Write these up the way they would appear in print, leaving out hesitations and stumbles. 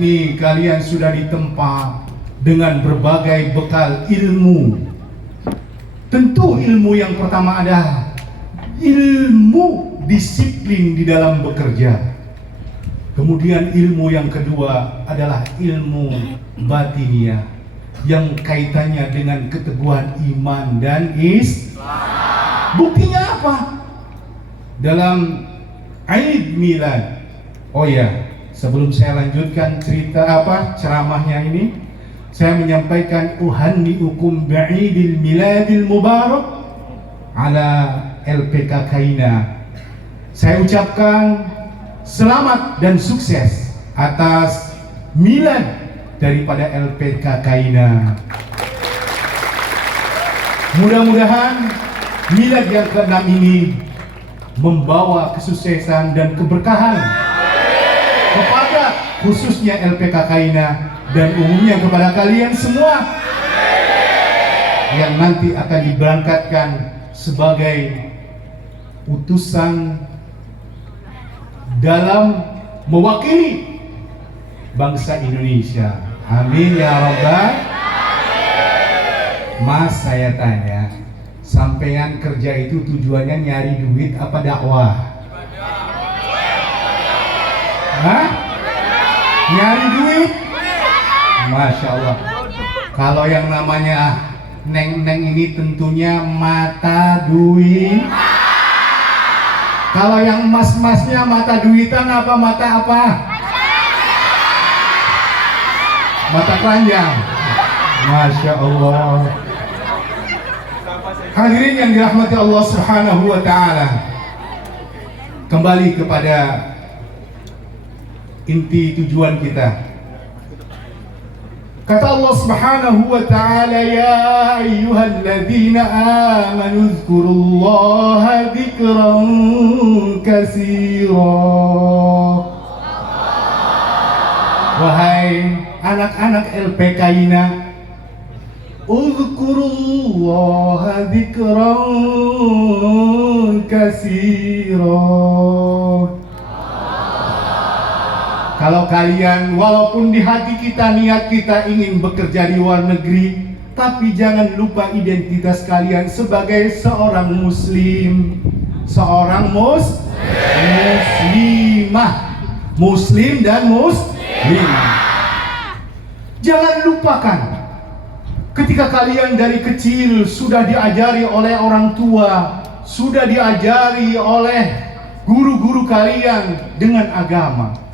Ini kalian sudah ditempa dengan berbagai bekal ilmu. Tentu ilmu yang pertama adalah ilmu disiplin di dalam bekerja. Kemudian ilmu yang kedua adalah ilmu batiniah yang kaitannya dengan keteguhan iman dan Islam. Buktinya apa? Dalam Aid Milad. Oh ya, sebelum saya lanjutkan ceramahnya ini, saya menyampaikan uhanniukum bi'idil miladil mubarak ala LPK Kaina. Saya ucapkan selamat dan sukses atas milad daripada LPK Kaina. Mudah-mudahan milad yang ke-6 ini membawa kesuksesan dan keberkahan kepada khususnya LPK Kaina dan umumnya kepada kalian semua yang nanti akan diberangkatkan sebagai utusan dalam mewakili bangsa Indonesia. Amin ya Rabbal. Mas, saya tanya, sampean kerja itu tujuannya nyari duit apa dakwah? Hah? Nyari duit? Masya Allah. Kalau yang namanya neng-neng ini tentunya mata duit. Kalau yang mas-masnya mata duitan apa mata apa? Mata keranjang. Masya Allah. Hadirin yang dirahmati Allah Subhanahu wa ta'ala, kembali kepada inti tujuan kita. Kata Allah Subhanahu wa ta'ala, ya ayyuhalladzina amanu dzkurullaha dzikran katsira. Wahai anak-anak LPK Kaina, udzkurullaha dzikran katsira. Kalau kalian, walaupun di hati kita, niat kita ingin bekerja di luar negeri, tapi jangan lupa identitas kalian sebagai seorang muslim, seorang muslimah, muslim dan muslimah. Jangan lupakan, ketika kalian dari kecil sudah diajari oleh orang tua, sudah diajari oleh guru-guru kalian dengan agama.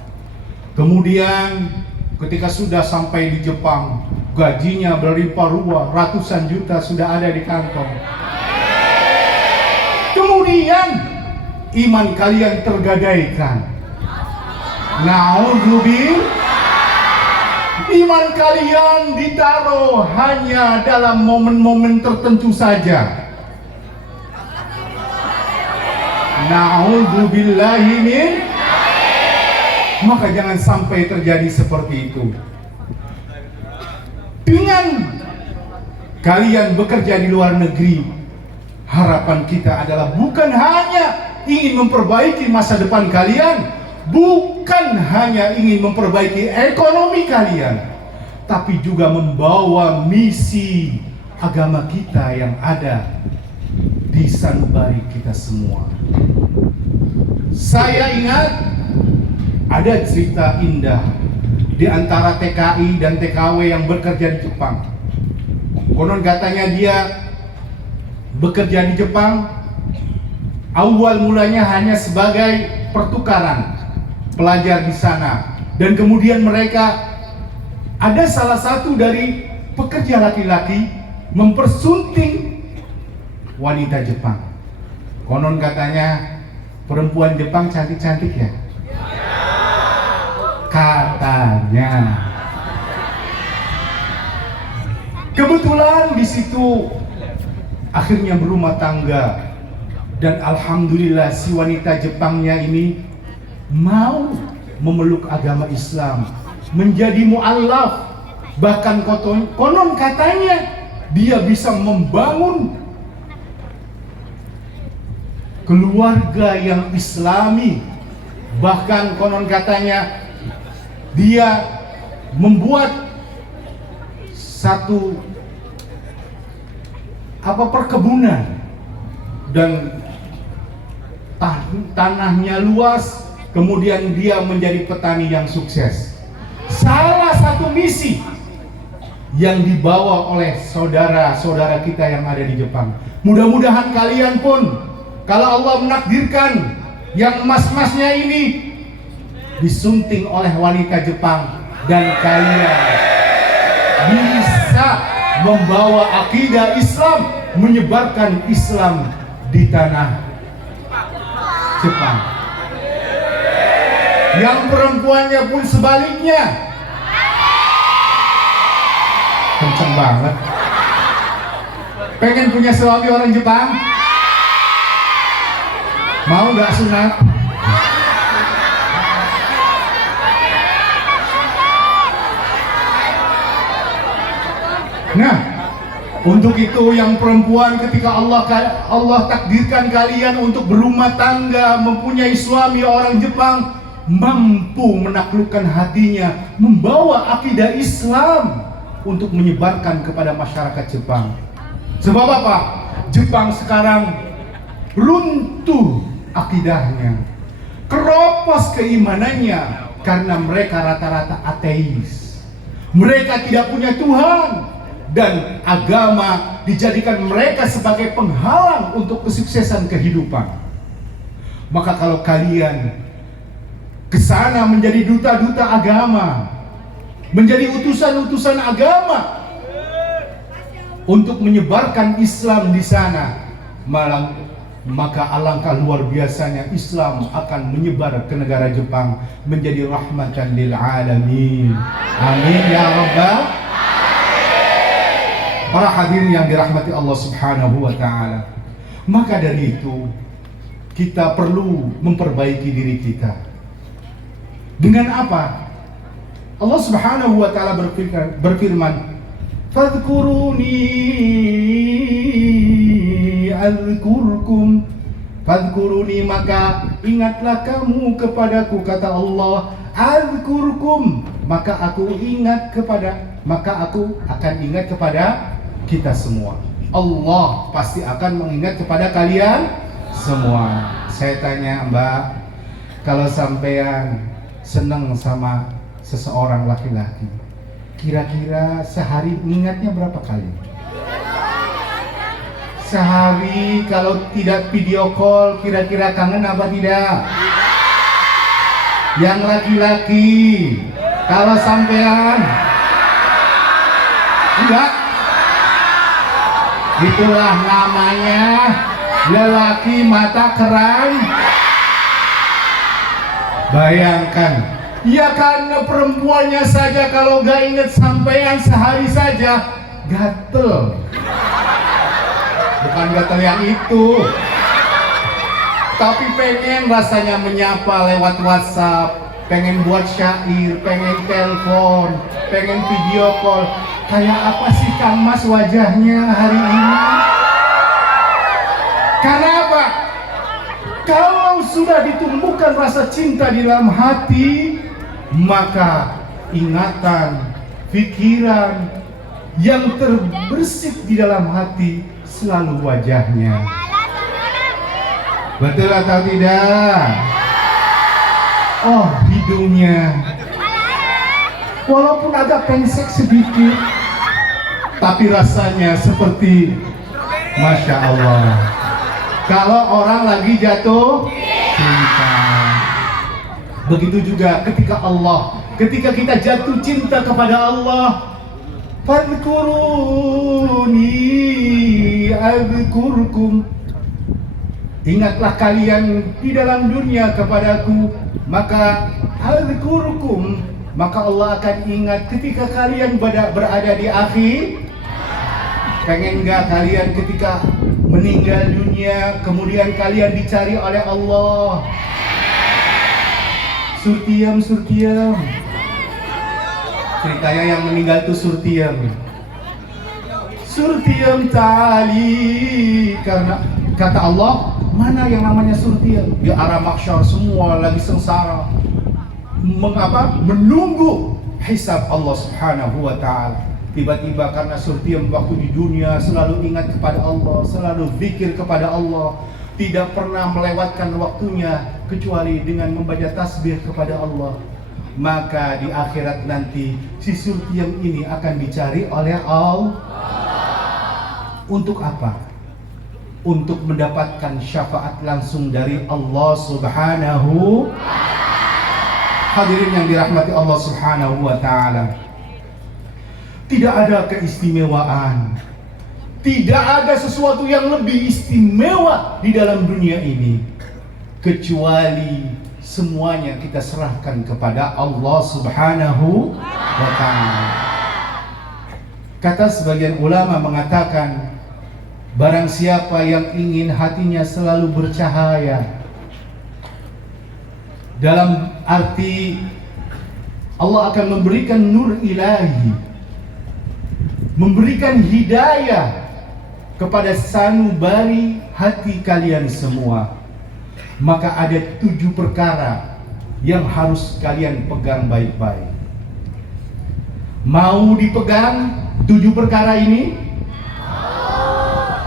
Kemudian ketika sudah sampai di Jepang, gajinya berlimpah-ruah, ratusan juta sudah ada di kantong. Kemudian iman kalian tergadaikan. Na'udzubillah. Iman kalian ditaruh hanya dalam momen-momen tertentu saja. Na'udzubillahi min. Maka jangan sampai terjadi seperti itu. Dengan kalian bekerja di luar negeri, harapan kita adalah bukan hanya ingin memperbaiki masa depan kalian, bukan hanya ingin memperbaiki ekonomi kalian, tapi juga membawa misi agama kita yang ada di sanubari kita semua. Saya ingat ada cerita indah di antara TKI dan TKW yang bekerja di Jepang. Konon katanya dia bekerja di Jepang, awal mulanya hanya sebagai pertukaran pelajar di sana, dan kemudian mereka ada salah satu dari pekerja laki-laki mempersunting wanita Jepang. Konon katanya perempuan Jepang cantik-cantik ya. Katanya. Kebetulan di situ akhirnya berumah tangga, dan alhamdulillah si wanita Jepangnya ini mau memeluk agama Islam, menjadi mu'allaf. Bahkan konon katanya dia bisa membangun keluarga yang Islami. Bahkan konon katanya dia membuat satu perkebunan dan tanahnya luas, kemudian dia menjadi petani yang sukses. Salah satu misi yang dibawa oleh saudara-saudara kita yang ada di Jepang. Mudah-mudahan kalian pun, kalau Allah menakdirkan yang emas-emasnya ini disunting oleh wanita Jepang, dan kalian bisa membawa akidah Islam, menyebarkan Islam di tanah Jepang. Yang perempuannya pun sebaliknya. Kenceng banget. Pengen punya suami orang Jepang? Mau nggak sunat? Nah, untuk itu yang perempuan, ketika Allah takdirkan kalian untuk berumah tangga, mempunyai suami orang Jepang, mampu menaklukkan hatinya, membawa akidah Islam untuk menyebarkan kepada masyarakat Jepang. Sebab apa? Jepang sekarang runtuh akidahnya, keropos keimanannya, karena mereka rata-rata ateis. Mereka tidak punya Tuhan, dan agama dijadikan mereka sebagai penghalang untuk kesuksesan kehidupan. Maka kalau kalian kesana menjadi duta-duta agama, menjadi utusan-utusan agama untuk menyebarkan Islam di sana, maka alangkah luar biasanya Islam akan menyebar ke negara Jepang, menjadi rahmatan lil alamin. Amin ya rabbal. Para hadirin yang dirahmati Allah Subhanahu wa ta'ala, maka dari itu kita perlu memperbaiki diri kita. Dengan apa? Allah Subhanahu wa ta'ala berfirman, "Fadhkuruni azkurkum." Fadhkuruni, maka ingatlah kamu kepadaku, kata Allah. Azkurkum, maka aku akan ingat kepada kita semua. Allah pasti akan mengingat kepada kalian semua. Saya tanya, Mbak, kalau sampean senang sama seseorang laki-laki, kira-kira sehari ingatnya berapa kali? Sehari, kalau tidak video call, kira-kira kangen apa tidak? Yang laki-laki, kalau sampean enggak, itulah namanya lelaki mata kerang. Bayangkan, ya karena perempuannya saja kalau gak inget sampean sehari saja gatel. Bukan gatel yang itu, tapi pengen rasanya menyapa lewat WhatsApp, pengen buat syair, pengen telepon, pengen video call. Kayak apa sih Kang Mas wajahnya hari ini? Karena apa? Kalau sudah ditumbuhkan rasa cinta di dalam hati, maka ingatan, pikiran yang terbersih di dalam hati selalu wajahnya. Betul atau tidak? Oh, hidungnya walaupun agak pendek sedikit, tapi rasanya seperti Masya Allah. Kalau orang lagi jatuh cinta, begitu juga ketika kita jatuh cinta kepada Allah. Fadhkuruni azkurkum. Ingatlah kalian di dalam dunia kepadaku, maka azkurkum, maka Allah akan ingat ketika kalian berada di akhir. Pengen gak kalian ketika meninggal dunia kemudian kalian dicari oleh Allah? Surtiam ceritanya yang meninggal itu Surtiam tali, karena kata Allah, mana yang namanya Surtiam? Di arah mahsyar semua lagi sengsara, menunggu hisab Allah Subhanahu wa ta'ala. Tiba-tiba karena Surtiem waktu di dunia selalu ingat kepada Allah, selalu zikir kepada Allah, tidak pernah melewatkan waktunya kecuali dengan membaca tasbih kepada Allah, maka di akhirat nanti si Surtiem ini akan dicari oleh Allah. Untuk apa? Untuk mendapatkan syafaat langsung dari Allah Subhanahu. Hadirin yang dirahmati Allah Subhanahu wa ta'ala, tidak ada keistimewaan, tidak ada sesuatu yang lebih istimewa di dalam dunia ini kecuali semuanya kita serahkan kepada Allah Subhanahu wa ta'ala. Kata sebagian ulama mengatakan, barang siapa yang ingin hatinya selalu bercahaya, dalam arti Allah akan memberikan nur ilahi, memberikan hidayah kepada sanubari hati kalian semua, maka ada 7 perkara yang harus kalian pegang baik-baik. Mau dipegang 7 perkara ini?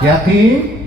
Yakin?